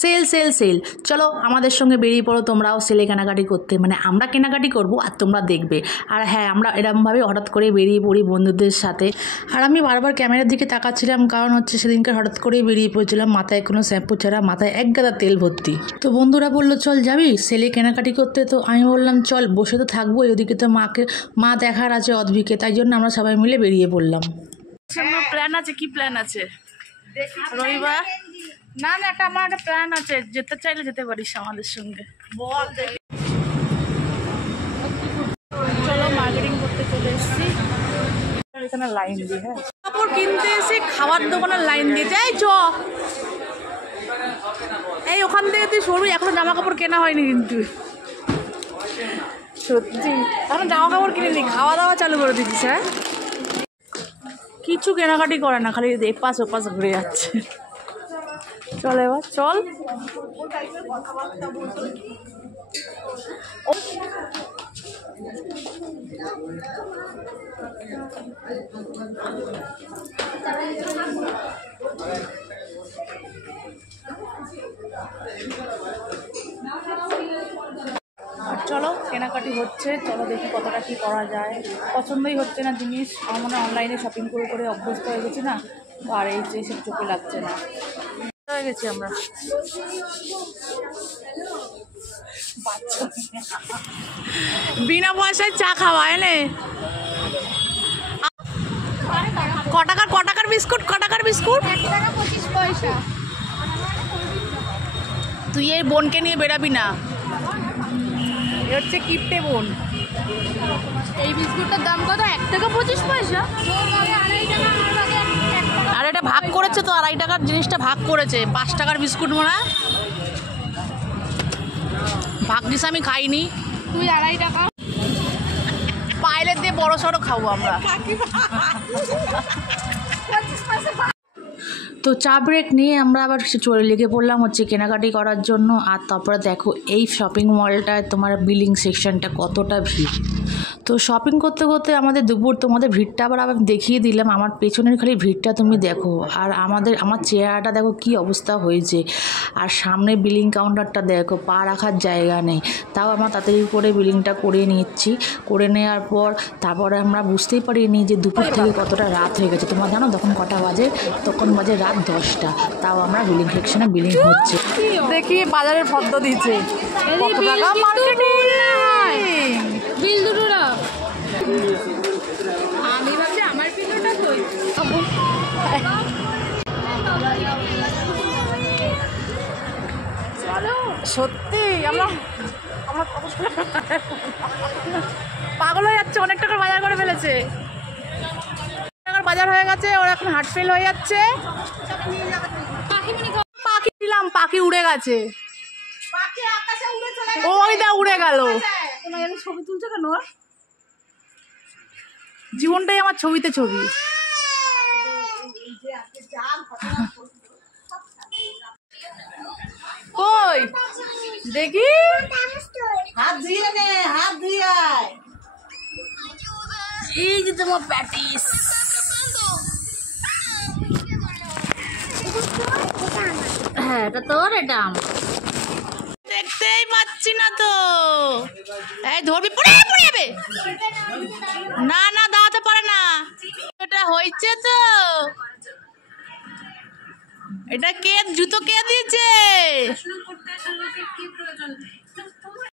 Sell sell sell. চলো আমাদের সঙ্গে বেরিয়ে পড়ো তোমরাও সেলে কেনাকাটি করতে, মানে আমরা কেনাকাটি করব আর তোমরা দেখবে। আর হ্যাঁ, আমরা এরকমভাবে হঠাৎ করে বেরিয়ে পড়ি বন্ধুদের সাথে। আর আমি বারবার ক্যামেরার দিকে তাকাচ্ছিলাম, কারণ হচ্ছে সেদিনকার হঠাৎ করেই বেরিয়ে পড়েছিলাম, মাথায় কোনো শ্যাম্পু ছাড়া, মাথায় এক গাদা তেল ভর্তি। তো বন্ধুরা বললো চল যাবি সেলে কেনাকাটি করতে, তো আমি বললাম চল, বসে তো থাকবো, ওদিকে তো মা দেখার আছে অদ্ভিকে, তাই জন্য আমরা সবাই মিলে বেরিয়ে পড়লাম। প্ল্যান আছে, কি প্ল্যান আছে? রবিবার না না, আমার একটা প্ল্যান আছে, যেতে চাইলে যেতে পারিস আমাদের সঙ্গে। চলো মার্কেটিং করতে চলে এসেছি, এখানে লাইন দিয়ে, হ্যাঁ কাপড় কিনতে এসে খাবার দোকানের লাইন দিয়ে যাই। চ এই ওখান থেকে তুই সরবি, এখনো জামা কাপড় কেনা হয়নি কিন্তু, সত্যি এখন জামা কাপড় কিনে নি, খাওয়া দাওয়া চালু করে দিচ্ছিস। হ্যাঁ কিছু কেনাকাটি করে না, খালি এপাশ ওপাশ ঘুরে যাচ্ছে। চল এবার চল। চলো কেনাকাটি হচ্ছে, চলো দেখি কতটা কি করা যায়। পছন্দই হচ্ছে না জিনিস, আমার মনে হয় অনলাইনে শপিং করে করে অভ্যস্ত হয়ে গেছি না, আর এই সব চোখে লাগছে না। হয়ে গেছি আমরা বিনা পয়সায় চা খাওয়া এনে। কটাকার বিস্কুট, কটাকার বিস্কুট? 1 টাকা 25 পয়সা। তুই এই বোনকে নিয়ে বেরাবি না, এ হচ্ছে কিপটে বোন। এই বিস্কুটটার দাম কত? 1 টাকা 25 পয়সা। আর এটা ভাগ করেছে তো, 2.5 টাকার জিনিসটা ভাগ করেছে, 5 টাকার বিস্কুট মনে হয় ভাগ্যিস আমি খাইনি। তুই 2.5 টাকা পাইলের দিয়ে বড় সড়ো খাবো আমরা। তো চা ব্রেক নিয়ে আমরা আবার চলে লেগে পড়লাম হচ্ছে কেনাকাটি করার জন্য। আর তারপরে দেখো এই শপিং মলটায় তোমার বিলিং সেকশনটা কতটা ভিড়। তো শপিং করতে করতে আমাদের দুপুর, তোমাদের ভিড়টা আবার দেখিয়ে দিলাম, আমার পেছনের খালি ভিড়টা তুমি দেখো। আর আমার চেহারাটা দেখো কি অবস্থা হয়েছে, আর সামনে বিলিং কাউন্টারটা দেখো, পা রাখার জায়গা নেই। তাও আমরা তাড়াতাড়ি করে বিলিংটা করে নিচ্ছি, করে নেওয়ার পর তারপরে আমরা বুঝতেই পারিনি যে দুপুর থেকে কতটা রাত হয়ে গেছে। তোমরা জানো তখন কটা বাজে? তখন বাজে রাত 10টা, তাও আমরা বিলিং সেকশনে বিলিং হচ্ছে। দেখি বাজারের ফর্দ দিচ্ছে কত টাকা মার্কেটিং বিল দুটো না। আমি ভাবছি আমার বিলটা কই। সত্যি আমরা পাগল হয়ে যাচ্ছে, অনেক টাকার বাজার করে ফেলেছে, টাকার বাজার হয়ে গেছে, ওরা এখন হার্ট ফেল হয়ে যাচ্ছে। পাখি দিলাম, পাখি উড়ে গেছে, ওই দা উড়ে গেল। ছবি তুলছে কেন? জীবনটাই আমার ছবিতে ছবি। কই দেখি, হাত ধুয়ে নে, হাত ধুয়ে। এই যে তোমার প্যাটিস, হ্যাঁ এটা তোর, এটা আমার। দেখতেই পাচ্ছি না তো, এই ধরবি পড়ে পড়ে যাবে। না না দাঁড়াতে পারে না, এটা হয়েছে তো। এটা কে জুতো কে দিয়েছে?